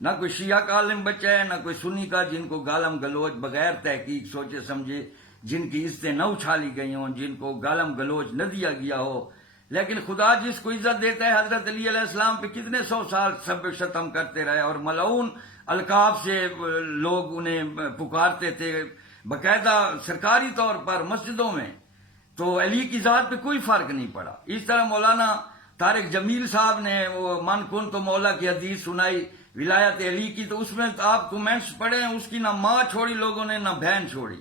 نہ کوئی شیعہ کا عالم بچہ ہے نہ کوئی سنی کا جن کو گالم گلوچ بغیر تحقیق سوچے سمجھے جن کی عزتیں نہ اچھالی گئی ہوں، جن کو گالم گلوچ نہ دیا گیا ہو. لیکن خدا جس کو عزت دیتا ہے، حضرت علی علیہ السلام پہ کتنے 100 سال سب ستم کرتے رہے اور ملعون القاب سے لوگ انہیں پکارتے تھے باقاعدہ سرکاری طور پر مسجدوں میں. تو علی کی ذات پہ کوئی فرق نہیں پڑا. اس طرح مولانا طارق جمیل صاحب نے وہ من کن تو مولا کی حدیث سنائی ولایت علی کی، تو اس میں آپ کومنٹس پڑھے ہیں، اس کی نہ ماں چھوڑی لوگوں نے نہ بہن چھوڑی.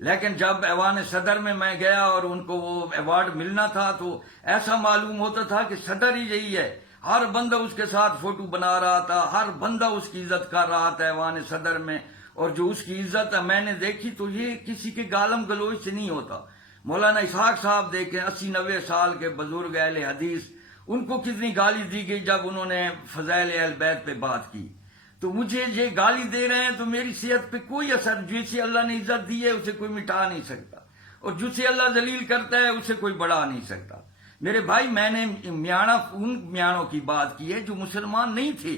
لیکن جب ایوان صدر میں گیا اور ان کو وہ ایوارڈ ملنا تھا تو ایسا معلوم ہوتا تھا کہ صدر ہی یہی ہے. ہر بندہ اس کے ساتھ فوٹو بنا رہا تھا، ہر بندہ اس کی عزت کر رہا تھا ایوان صدر میں. اور جو اس کی عزت میں نے دیکھی تو یہ کسی کے گالم گلوچ سے نہیں ہوتا. مولانا اسحاق صاحب دیکھیں 80-90 سال کے بزرگ اہل حدیث، ان کو کتنی گالی دی گئی جب انہوں نے فضائل اہل بیت پہ بات کی. تو مجھے یہ گالی دے رہے ہیں تو میری صحت پہ کوئی اثر، جسے اللہ نے عزت دی ہے اسے کوئی مٹا نہیں سکتا، اور جسے اللہ ذلیل کرتا ہے اسے کوئی بڑھا نہیں سکتا. میرے بھائی، میں نے ان میاںوں کی بات کی ہے جو مسلمان نہیں تھے.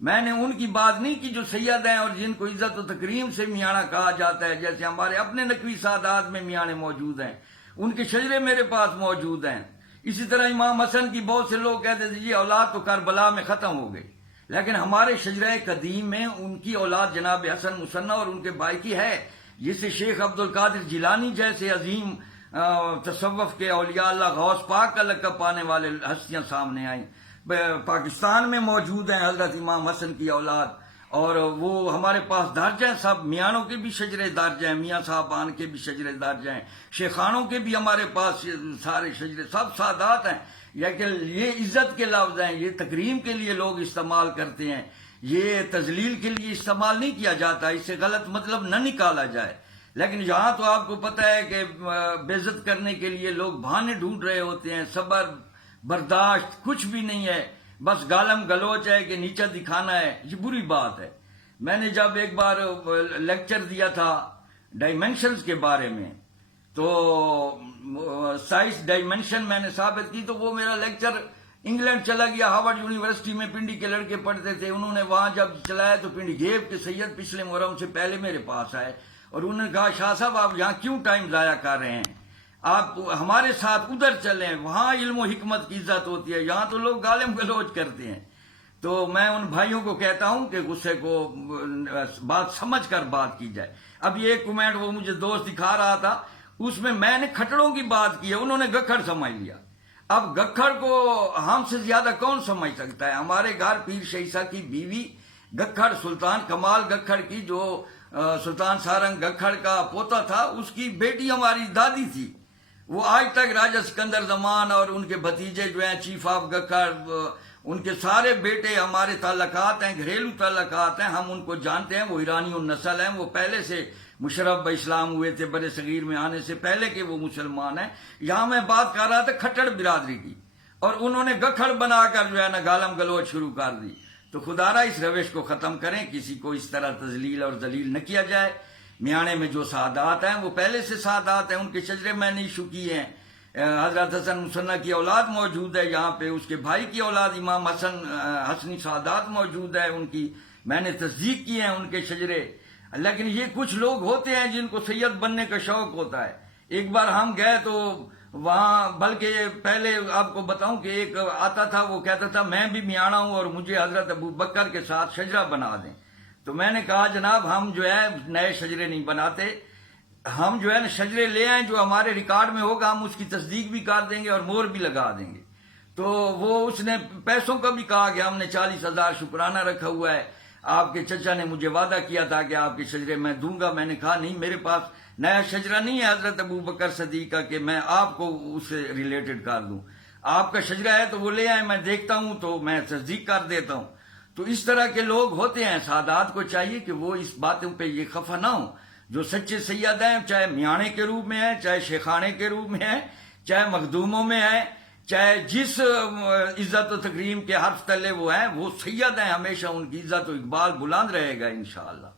میں نے ان کی بات نہیں کی جو سید ہیں اور جن کو عزت و تکریم سے میاں کہا جاتا ہے. جیسے ہمارے اپنے نقوی سادات میں میاں موجود ہیں، ان کے شجرے میرے پاس موجود ہیں. اسی طرح امام حسن کی بہت سے لوگ کہتے تھے جی اولاد تو کربلا میں ختم ہو گئی، لیکن ہمارے شجرہ قدیم میں ان کی اولاد جناب حسن مصنع اور ان کے بھائی کی ہے، جس سے شیخ عبد القادر جیلانی جیسے عظیم تصوف کے اولیاء اللہ غوث پاک کا لقب پانے والے ہستیاں سامنے آئیں. پاکستان میں موجود ہیں حضرت امام حسن کی اولاد، اور وہ ہمارے پاس درج ہیں. سب میانوں کے بھی شجرے درج ہیں، میاں صاحبان کے بھی شجرے درج ہیں، شیخانوں کے بھی ہمارے پاس سارے شجرے، سب سادات ہیں. لیکن یہ عزت کے لفظ ہیں، یہ تکریم کے لیے لوگ استعمال کرتے ہیں، یہ تذلیل کے لیے استعمال نہیں کیا جاتا. اس سے غلط مطلب نہ نکالا جائے. لیکن یہاں تو آپ کو پتہ ہے کہ بے عزت کرنے کے لیے لوگ بہانے ڈھونڈ رہے ہوتے ہیں. صبر برداشت کچھ بھی نہیں ہے، بس گالم گلوچ ہے کہ نیچا دکھانا ہے. یہ بری بات ہے. میں نے جب ایک بار لیکچر دیا تھا ڈائمینشنز کے بارے میں، تو سائز ڈائمینشن میں نے ثابت کی، تو وہ میرا لیکچر انگلینڈ چلا گیا. ہارورڈ یونیورسٹی میں پنڈی کے لڑکے پڑھتے تھے، انہوں نے وہاں جب چلایا تو پنڈی گیب کے سید پچھلے محرم سے پہلے میرے پاس آئے اور انہوں نے کہا شاہ صاحب آپ یہاں کیوں ٹائم ضائع کر رہے ہیں، آپ ہمارے ساتھ ادھر چلیں، وہاں علم و حکمت کی عزت ہوتی ہے، یہاں تو لوگ گالم گلوچ کرتے ہیں. تو میں ان بھائیوں کو کہتا ہوں کہ غصے کو بات سمجھ کر بات کی جائے. اب یہ ایک کمنٹ وہ مجھے دوست دکھا رہا تھا، اس میں نے کھٹڑوں کی بات کی ہے، انہوں نے گکھڑ سمجھ لیا. اب گکھڑ کو ہم سے زیادہ کون سمجھ سکتا ہے؟ ہمارے گھر پیر شیسا کی بیوی گکھڑ، سلطان کمال گکھڑ کی، جو سلطان سارنگ گکھڑ کا پوتا تھا، اس کی بیٹی ہماری دادی تھی. وہ آج تک راجہ سکندر زمان اور ان کے بھتیجے جو ہیں چیف آف گکھڑ، ان کے سارے بیٹے ہمارے تعلقات ہیں، گھریلو تعلقات ہیں، ہم ان کو جانتے ہیں. وہ ایرانی النسل ہیں، وہ پہلے سے مشرف اسلام ہوئے تھے، برے صغیر میں آنے سے پہلے کہ وہ مسلمان ہیں. یہاں میں بات کر رہا تھا کھٹڑ برادری کی، اور انہوں نے گکھڑ بنا کر جو ہے نا گالم گلوچ شروع کر دی. تو خدا را اس روش کو ختم کریں، کسی کو اس طرح تذلیل اور ذلیل نہ کیا جائے. میانے میں جو سعادات ہیں وہ پہلے سے سعادات ہیں، ان کے شجرے میں نے ایشو کیے ہیں. حضرت حسن مصنع کی اولاد موجود ہے یہاں پہ، اس کے بھائی کی اولاد امام حسن حسنی سعادات موجود ہے، ان کی میں نے تصدیق کی ہیں ان کے شجرے. لیکن یہ کچھ لوگ ہوتے ہیں جن کو سید بننے کا شوق ہوتا ہے. ایک بار ہم گئے تو وہاں، بلکہ پہلے آپ کو بتاؤں کہ ایک آتا تھا، وہ کہتا تھا میں بھی میاں ہوں اور مجھے حضرت ابو بکر کے ساتھ شجرہ بنا دیں. تو میں نے کہا جناب ہم جو ہے نئے شجرے نہیں بناتے، ہم جو ہے نا شجرے لے آئیں، جو ہمارے ریکارڈ میں ہوگا ہم اس کی تصدیق بھی کر دیں گے اور مور بھی لگا دیں گے. تو وہ اس نے پیسوں کا بھی کہا کہ ہم نے 40,000 شکرانہ رکھا ہوا ہے، آپ کے چچا نے مجھے وعدہ کیا تھا کہ آپ کے شجرے میں دوں گا. میں نے کہا نہیں، میرے پاس نیا شجرہ نہیں ہے حضرت ابو بکر صدیق کا کہ میں آپ کو اس سے ریلیٹڈ کر دوں. آپ کا شجرہ ہے تو وہ لے آئیں، میں دیکھتا ہوں تو میں تصدیق کر دیتا ہوں. تو اس طرح کے لوگ ہوتے ہیں. سادات کو چاہیے کہ وہ اس باتوں پہ یہ خفا نہ ہوں. جو سچے سید ہیں، چاہے میانے کے روپ میں ہیں، چاہے شیخانے کے روپ میں ہیں، چاہے مخدوموں میں ہیں، چاہے جس عزت و تکریم کے حرف تلے وہ ہیں، وہ سید ہیں. ہمیشہ ان کی عزت و اقبال بلند رہے گا انشاءاللہ.